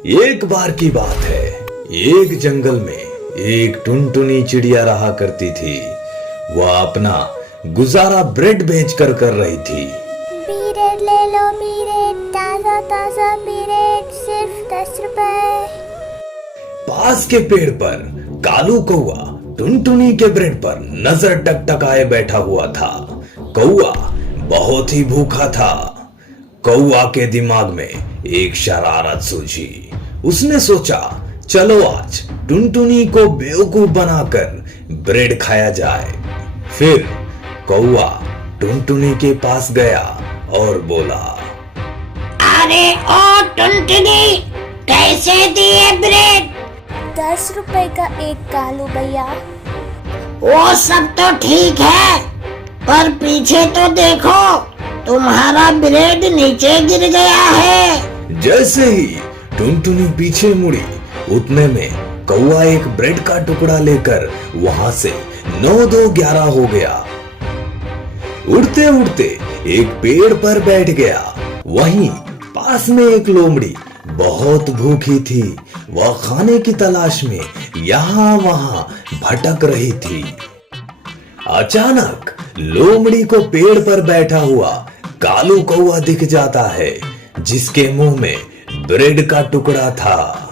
एक बार की बात है, एक जंगल में एक टुनटुनी चिड़िया रहा करती थी। वह अपना गुजारा ब्रेड बेचकर कर रही थी। ब्रेड ले लो, ब्रेड ताजा ताजा ब्रेड, सिर्फ 10 रुपए। पास के पेड़ पर कालू कौआ टुनटुनी के ब्रेड पर नजर टकटकाए बैठा हुआ था। कौआ बहुत ही भूखा था। कौआ के दिमाग में एक शरारत सूझी। उसने सोचा, चलो आज टुनटुनी को बेवकूफ बनाकर ब्रेड खाया जाए। फिर कौआ टुनटुनी के पास गया और बोला, अरे ओ टुनटुनी, कैसे दिए ब्रेड? 10 रुपए का एक कालू भैया। वो सब तो ठीक है, पर पीछे तो देखो, तुम्हारा ब्रेड नीचे गिर गया है। जैसे ही टुनटुनी पीछे मुड़ी, उतने में कौआ एक ब्रेड का टुकड़ा लेकर वहां से 9-2-11 हो गया। उड़ते उड़ते एक पेड़ पर बैठ गया। वहीं पास में एक लोमड़ी बहुत भूखी थी। वह खाने की तलाश में यहाँ वहां भटक रही थी। अचानक लोमड़ी को पेड़ पर बैठा हुआ कालू कौआ दिख जाता है, जिसके मुंह में ब्रेड का टुकड़ा था।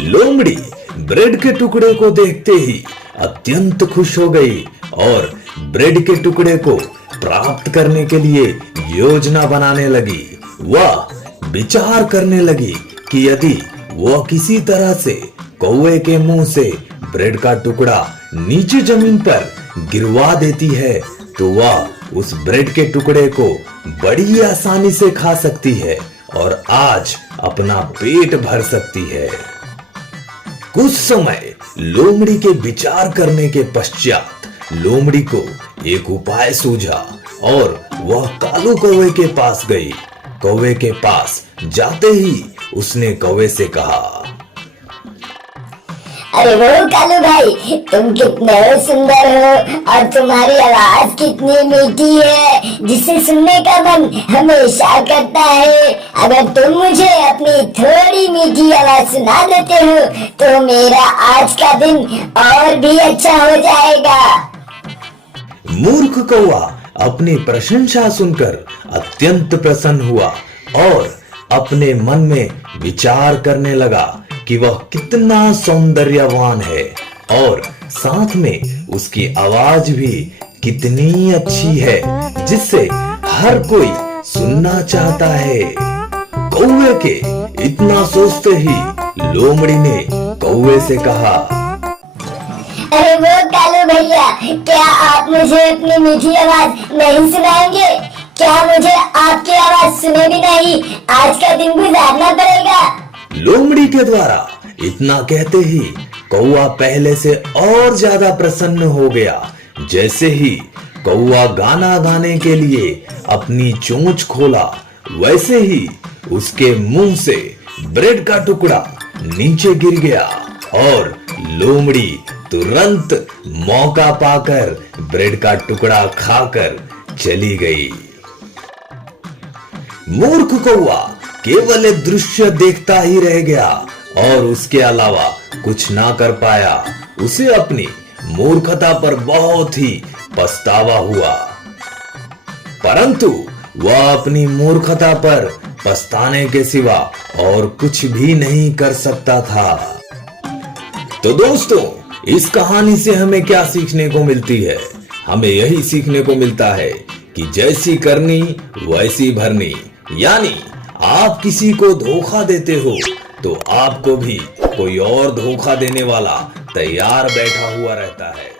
लोमड़ी ब्रेड के टुकड़े को देखते ही अत्यंत खुश हो गई और ब्रेड के टुकड़े को प्राप्त करने के लिए योजना बनाने लगी। वह विचार करने लगी कि यदि वह किसी तरह से कौवे के मुंह से ब्रेड का टुकड़ा नीचे जमीन पर गिरवा देती है तो वह उस ब्रेड के टुकड़े को बड़ी आसानी से खा सकती है और आज अपना पेट भर सकती है। कुछ समय लोमड़ी के विचार करने के पश्चात लोमड़ी को एक उपाय सूझा और वह कालू कौवे के पास गई। कौवे के पास जाते ही उसने कौवे से कहा, अरे वो कालू भाई, तुम कितने सुंदर हो और तुम्हारी आवाज कितनी मीठी है, जिसे सुनने का मन हमेशा करता है। अगर तुम मुझे अपनी थोड़ी मीठी आवाज सुना देते हो तो मेरा आज का दिन और भी अच्छा हो जाएगा। मूर्ख कौवा अपनी प्रशंसा सुनकर अत्यंत प्रसन्न हुआ और अपने मन में विचार करने लगा कि वह कितना सौंदर्यवान है और साथ में उसकी आवाज भी कितनी अच्छी है, जिससे हर कोई सुनना चाहता है। कौवे के इतना सोचते ही लोमड़ी ने कौवे से कहा, अरे वो कालू भैया, क्या आप मुझे अपनी मीठी आवाज नहीं सुनाएंगे? क्या मुझे आपकी आवाज सुने भी नहीं आज का दिन गुजारना पड़ेगा? लोमड़ी के द्वारा इतना कहते ही कौवा पहले से और ज्यादा प्रसन्न हो गया। जैसे ही कौवा गाना गाने के लिए अपनी चोंच खोला, वैसे ही उसके मुंह से ब्रेड का टुकड़ा नीचे गिर गया और लोमड़ी तुरंत मौका पाकर ब्रेड का टुकड़ा खाकर चली गई। मूर्ख कौवा केवल एक दृश्य देखता ही रह गया और उसके अलावा कुछ ना कर पाया। उसे अपनी मूर्खता पर बहुत ही पछतावा हुआ, परंतु वह अपनी मूर्खता पर पछताने के सिवा और कुछ भी नहीं कर सकता था। तो दोस्तों, इस कहानी से हमें क्या सीखने को मिलती है? हमें यही सीखने को मिलता है कि जैसी करनी वैसी भरनी। यानी आप किसी को धोखा देते हो तो आपको भी कोई और धोखा देने वाला तैयार बैठा हुआ रहता है।